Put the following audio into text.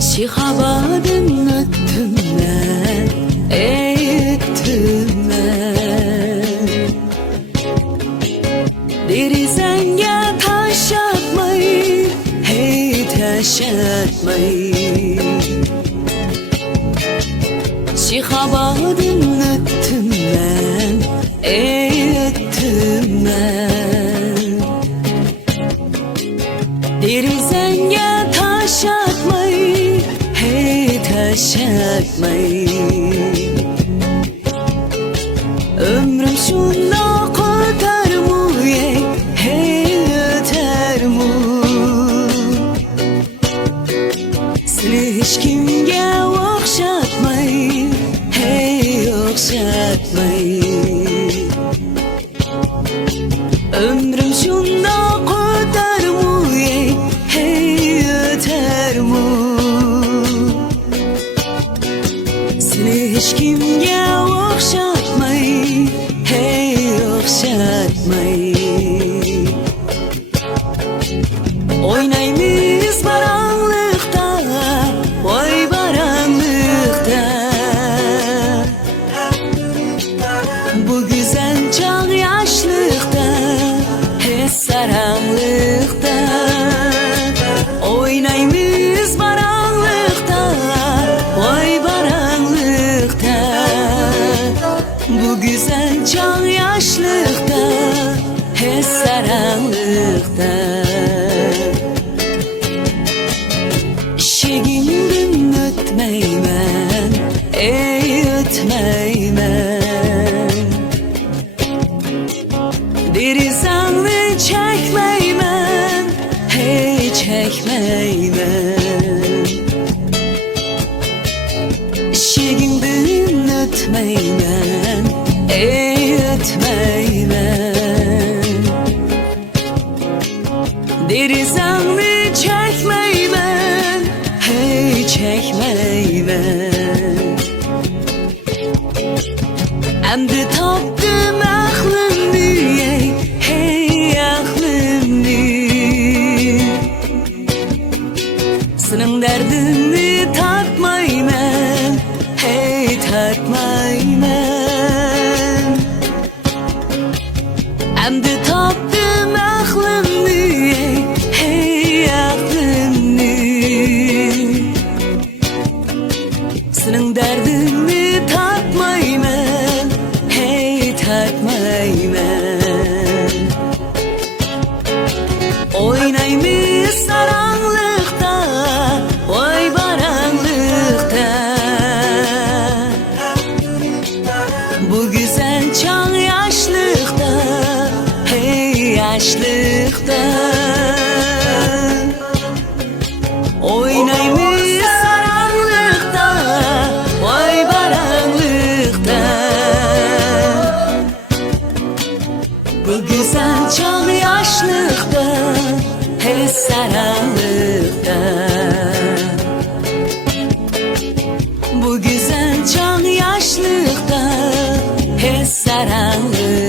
Şihabadın öttümden, ettimden Derizenge taş atmayı, hey taş atmayı Şihabadın öttümden, ettimden Derizenge taş atmayı, hey taş atmayı Ömrüm şunda kotar mı, hey öter mi Seni hiç kimge okşatmayı, hey okşatmayı Ömrüm şunda kotar mı, hey öter mi Seni hiç kimge okşatmayı, hey okşatmayı Oynaymiz baranlıkta, oy baranlıkta Bu güzel çağ yaşlıkta, hey saranlıkta Oynaymiz baranlıkta, oy baranlıkta Bu güzel çağ yaşlıkta, hey saranlıkta Şegimden ötmeymen, ey ötmeymen Derizanlı çekmeymen, hey çekmeymen Şegimden ötmeymen, ey ötmeymen Derizanlı çekmeymen, hey çekmeymen Emdi tapdım aklımı, hey aklımı Senin derdini tatmayman, hey tatmayman Emdi tapdım aklımı, hey aklımı Senin derdini tatmayman, hey tatmayman Oynaymiz saranlıkta, oy baranlıkta Bu güzel çağ yaşlıkta, hey yaşlıkta Oynaymiz saranlıkta, oy baranlıkta Bu güzel çağ yaşlıkta, hey saranlıkta Bu güzel çağ yaşlıkta, hey saranlıkta